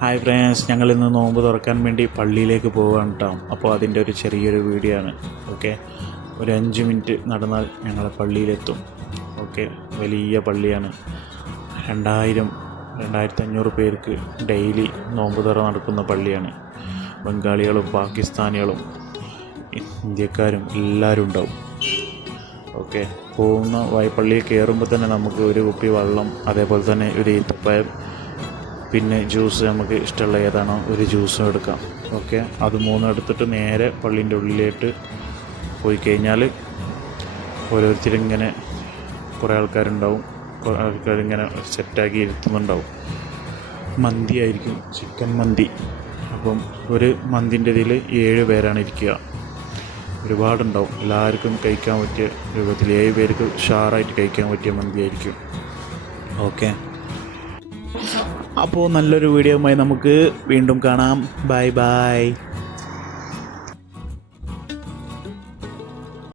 Hi friends, ഞങ്ങളിന്ന് നോമ്പ് തുറക്കാൻ വേണ്ടി പള്ളിയിലേക്ക് പോവുകയാണ് കേട്ടോ. അപ്പോൾ അതിൻ്റെ ഒരു ചെറിയൊരു വീഡിയോ ആണ്. ഓക്കെ, ഒരു 5 മിനിറ്റ് നടന്നാൽ ഞങ്ങൾ പള്ളിയിലെത്തും. ഓക്കെ, വലിയ പള്ളിയാണ്. 2500 പേർക്ക് ഡെയിലി നോമ്പ് തുറ നടക്കുന്ന പള്ളിയാണ്. ബംഗാളികളും പാകിസ്ഥാനികളും ഇന്ത്യക്കാരും എല്ലാവരും ഉണ്ടാവും. ഓക്കെ, പള്ളിയിൽ കയറുമ്പോൾ തന്നെ നമുക്ക് ഒരു കുപ്പി വെള്ളം, അതേപോലെ തന്നെ ഒരു ഈത്തപ്പഴം, പിന്നെ ജ്യൂസ്, നമുക്ക് ഇഷ്ടമുള്ള ഏതാണോ ഒരു ജ്യൂസും എടുക്കാം. ഓക്കെ, അത് 3 എടുത്തിട്ട് നേരെ പള്ളീൻ്റെ ഉള്ളിലേക്ക് പോയി കഴിഞ്ഞാൽ ഓരോരുത്തരിങ്ങനെ കുറേ ആൾക്കാരുണ്ടാവും. കുറേ ആൾക്കാരിങ്ങനെ സെറ്റാക്കി ഇരുത്തുന്നുണ്ടാവും. മന്തി ആയിരിക്കും, ചിക്കൻ മന്തി. അപ്പം ഒരു മന്തിൻ്റെ ഇതിൽ 7 പേരാണ് ഇരിക്കുക. ഒരുപാടുണ്ടാവും. എല്ലാവർക്കും കഴിക്കാൻ പറ്റിയ രൂപത്തിൽ 7 പേർക്ക് ഉഷാറായിട്ട് കഴിക്കാൻ പറ്റിയ മന്തി ആയിരിക്കും. ഓക്കെ, അപ്പോൾ നല്ലൊരു വീഡിയോയുമായി നമുക്ക് വീണ്ടും കാണാം. Bye bye.